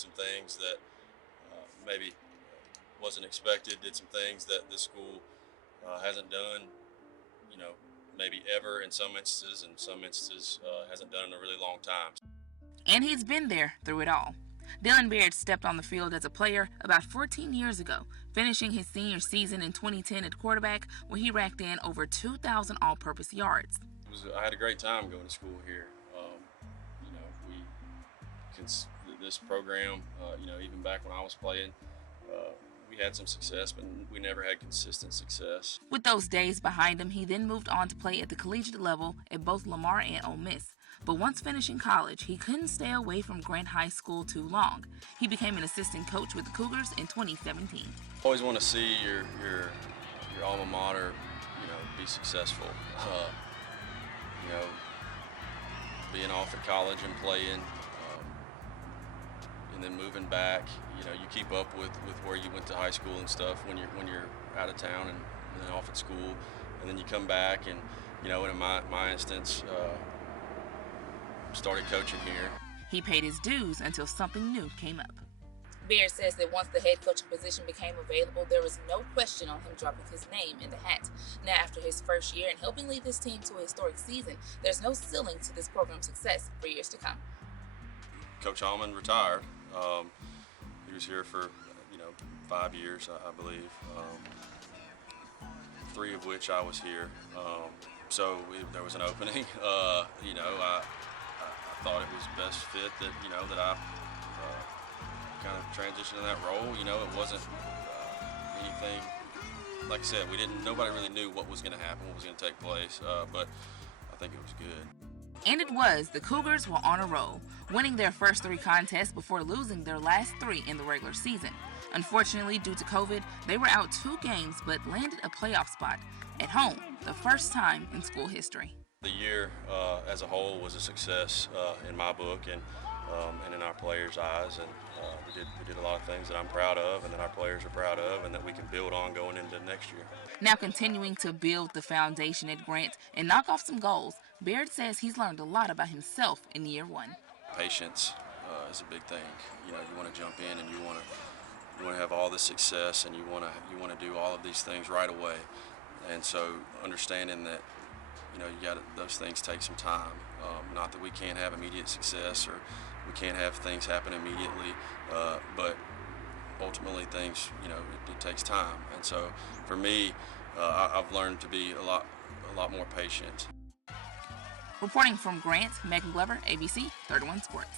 did some things that maybe wasn't expected, did some things that this school hasn't done, you know, maybe ever in some instances, and some instances hasn't done in a really long time. And he's been there through it all. Dillon Barrett stepped on the field as a player about 14 years ago, finishing his senior season in 2010 at quarterback, where he racked in over 2,000 all-purpose yards. I had a great time going to school here. You know, this program, you know, even back when I was playing, we had some success, but we never had consistent success. With those days behind him, he then moved on to play at the collegiate level at both Lamar and Ole Miss. But once finishing college, he couldn't stay away from Grant High School too long. He became an assistant coach with the Cougars in 2017. Always want to see your alma mater, you know, be successful. You know, being off at college and playing, and then moving back. You know, you keep up with where you went to high school and stuff when you're out of town and then off at school, and then you come back and, you know, in my instance, started coaching here. He paid his dues until something new came up. Barrett says that once the head coaching position became available, there was no question on him dropping his name in the hat. Now, after his first year and helping lead this team to a historic season, there's no ceiling to this program's success for years to come. Coach Allman retired. He was here for, you know, 5 years, I believe, 3 of which I was here. So there was an opening. You know, I thought it was best fit that, you know, that I kind of transitioned in that role. You know, it wasn't anything, like I said, nobody really knew what was going to happen, what was going to take place, but I think it was good. And it was. The Cougars were on a roll, winning their first 3 contests before losing their last 3 in the regular season. Unfortunately, due to COVID, they were out 2 games but landed a playoff spot at home, the first time in school history. The year as a whole was a success in my book and in our players' eyes, and we did a lot of things that I'm proud of and that our players are proud of and that we can build on going into next year. Now continuing to build the foundation at Grant and knock off some goals, Barrett says he's learned a lot about himself in year 1. Patience is a big thing. You know, you want to jump in and you want to have all this success, and you want to do all of these things right away. And so understanding that, you know, those things take some time. Not that we can't have immediate success or we can't have things happen immediately, but ultimately things, you know, it takes time. And so for me, I've learned to be a lot more patient. Reporting from Grant, Megan Glover, ABC 31 Sports.